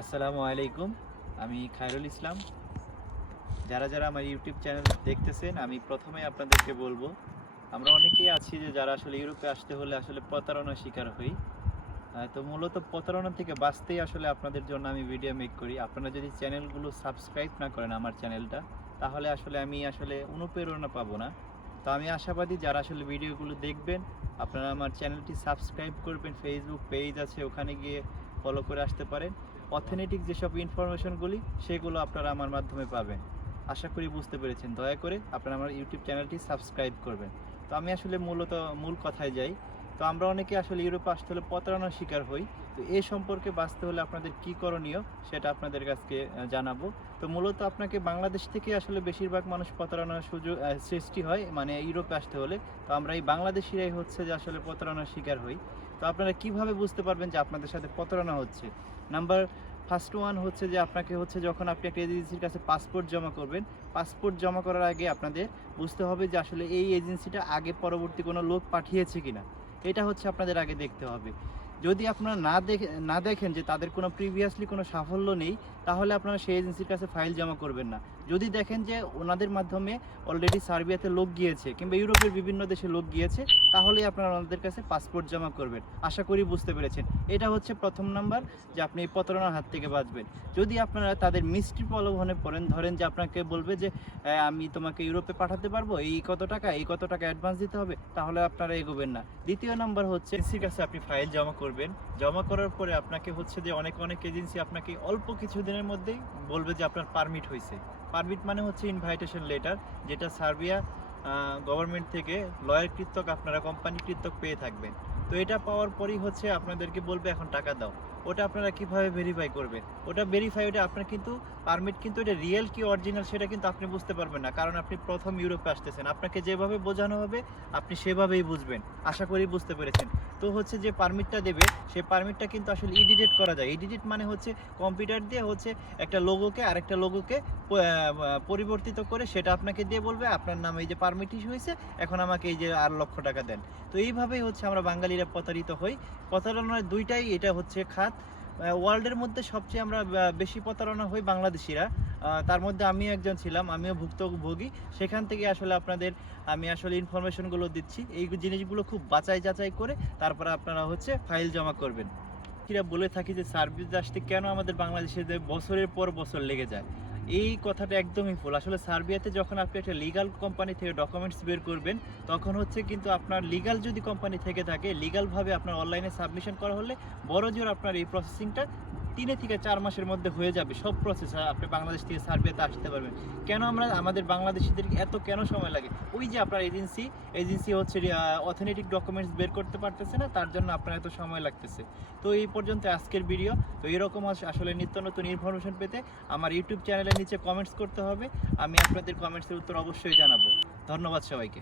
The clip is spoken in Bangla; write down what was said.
আসসালামু আলাইকুম। আমি খায়রুল ইসলাম। যারা যারা আমার ইউটিউব চ্যানেল দেখতেছেন, আমি প্রথমে আপনাদেরকে বলব, আমরা অনেকেই আছি যে যারা আসলে ইউরোপে আসতে হলে আসলে প্রতারণার শিকার হই। তো মূলত প্রতারণা থেকে বাঁচতেই আসলে আপনাদের জন্য আমি ভিডিও মেক করি। আপনারা যদি চ্যানেলগুলো সাবস্ক্রাইব না করেন আমার চ্যানেলটা, তাহলে আসলে আমি আসলে অনুপ্রেরণা পাবো না। তো আমি আশাবাদী যারা আসলে ভিডিওগুলো দেখবেন, আপনারা আমার চ্যানেলটি সাবস্ক্রাইব করবেন। ফেসবুক পেজ আছে, ওখানে গিয়ে ফলো করে আসতে পারেন। অথেন্টিক যেসব ইনফরমেশনগুলি সেগুলো আপনারা আমার মাধ্যমে পাবেন। আশা করি বুঝতে পেরেছেন। দয়া করে আপনারা আমার ইউটিউব চ্যানেলটি সাবস্ক্রাইব করবেন। তো আমি আসলে মূলত মূল কথায় যাই। তো আমরা অনেকে আসলে ইউরোপে আসতে হলে প্রতারণার শিকার হই। তো এ সম্পর্কে বাঁচতে হলে আপনাদের কী করণীয়, সেটা আপনাদের কাছকে জানাব। তো মূলত আপনাকে বাংলাদেশ থেকে আসলে বেশিরভাগ মানুষ প্রতারণার সুযোগ সৃষ্টি হয় মানে ইউরোপে আসতে হলে। তো আমরা এই বাংলাদেশিরাই হচ্ছে যে আসলে প্রতারণার শিকার হই। তো আপনারা কীভাবে বুঝতে পারবেন যে আপনাদের সাথে প্রতারণা হচ্ছে? নাম্বার ফার্স্ট ওয়ান হচ্ছে যে আপনাকে হচ্ছে যখন আপনি একটা এজেন্সির কাছে পাসপোর্ট জমা করবেন পাসপোর্ট জমা করার আগে আপনাদের বুঝতে হবে যে আসলে এই এজেন্সিটা আগে পরবর্তী কোনো লোক পাঠিয়েছে কিনা। এটা হচ্ছে আপনাদের আগে দেখতে হবে। যদি আপনারা না দেখে না দেখেন যে তাদের কোনো প্রিভিয়াসলি কোনো সাফল্য নেই তাহলে আপনারা সেই এজেন্সির কাছে ফাইল জমা করবেন না। যদি দেখেন যে ওনাদের মাধ্যমে অলরেডি সার্বিয়াতে লোক গিয়েছে কিংবা ইউরোপের বিভিন্ন দেশে লোক গিয়েছে তাহলেই আপনারা ওনাদের কাছে পাসপোর্ট জমা করবেন। আশা করি বুঝতে পেরেছেন। এটা হচ্ছে প্রথম নাম্বার যে আপনি এই প্রতারণার হাত থেকে বাঁচবেন। যদি আপনারা তাদের মিষ্টি প্রলোভনে পড়েন ধরেন যে আপনাকে বলবে যে "হ্যাঁ, আমি তোমাকে ইউরোপে পাঠাতে পারব? এই কত টাকা? এই কত টাকা অ্যাডভান্স দিতে হবে? তাহলে আপনারা এগোবেন না। দ্বিতীয় নাম্বার হচ্ছে এজেন্সির কাছে আপনি ফাইল জমা করবেন। জমা করার পরে আপনাকে হচ্ছে যে অনেক অনেক এজেন্সি আপনাকে অল্প কিছু দিনের মধ্যেই বলবে যে আপনার পারমিট হয়েছে। পারমিট মানে হচ্ছে ইনভাইটেশন লেটার যেটা সার্বিয়া গভর্নমেন্ট থেকে লয়ার কৃতক আপনারা কোম্পানি কৃতক পেয়ে থাকবেন। তো এটা পাওয়ার পরই হচ্ছে আপনাদেরকে বলবে, এখন টাকা দাও। ওটা আপনারা কীভাবে ভেরিফাই করবেন? ওটা ভেরিফাই ওটা আপনার কিন্তু পারমিট কিন্তু এটা রিয়েল কি অরিজিনাল সেটা কিন্তু আপনি বুঝতে পারবেন না, কারণ আপনি প্রথম ইউরোপে আসতেছেন। আপনাকে যেভাবে বোঝানো হবে, আপনি সেভাবেই বুঝবেন। আশা করি বুঝতে পেরেছেন। তো হচ্ছে যে পারমিটটা দেবে সেই পারমিটটা কিন্তু আসলে ইডিটেট করা যায়। ইডিটেট মানে হচ্ছে কম্পিউটার দিয়ে হচ্ছে একটা লোগোকে আরেকটা লোগোকে পরিবর্তিত করে সেটা আপনাকে দিয়ে বলবে, আপনার নামে এই যে পারমিট ইস্যু হয়েছে, এখন আমাকে এই যে আর লক্ষ টাকা দেন। তো এইভাবেই হচ্ছে আমরা বাঙালিরা প্রতারিত হই। প্রতারণার দুইটাই, এটা হচ্ছে খাত ওয়ার্ল্ডের মধ্যে সবচেয়ে আমরা বেশি প্রতারণা হই বাংলাদেশিরা। তার মধ্যে আমি একজন ছিলাম, আমিও ভুক্তভোগী। সেখান থেকে আসলে আপনাদের, আমি আসলে ইনফরমেশনগুলো দিচ্ছি। এই জিনিসগুলো খুব বাছাই যাচাই করে তারপরে আপনারা হচ্ছে ফাইল জমা করবেন। কিরা বলে থাকি যে সার্ভিস আসতে কেন আমাদের বাংলাদেশে বছরের পর বছর লেগে যায়। এই কথাটা একদমই ভুল। আসলে সার্বিয়াতে যখন আপনি একটা লিগাল কোম্পানি থেকে ডকুমেন্টস বের করবেন, তখন হচ্ছে কিন্তু আপনার লিগাল যদি কোম্পানি থেকে থাকে লিগালভাবে আপনার অনলাইনে সাবমিশন করা হলে বড় জোর আপনার এই প্রসেসিংটা তিনে থেকে চার মাসের মধ্যে হয়ে যাবে সব প্রসেস আপনি বাংলাদেশ থেকে সার্বিয়াতে আসতে পারবেন। কেন আমরা, আমাদের বাংলাদেশিদের এত কেন সময় লাগে? ওই যে আপনার এজেন্সি এজেন্সি হচ্ছে অথেন্টিক ডকুমেন্টস বের করতে পারতেছে না, তার জন্য আপনার এত সময় লাগতেছে। তো এই পর্যন্ত আজকের ভিডিও তো এরকম আস- আসলে নিত্য নতুন ইনফরমেশন পেতে আমার ইউটিউব চ্যানেলের নিচে কমেন্টস করতে হবে। আমি আপনাদের কমেন্টসের উত্তর অবশ্যই জানাব। ধন্যবাদ সবাইকে।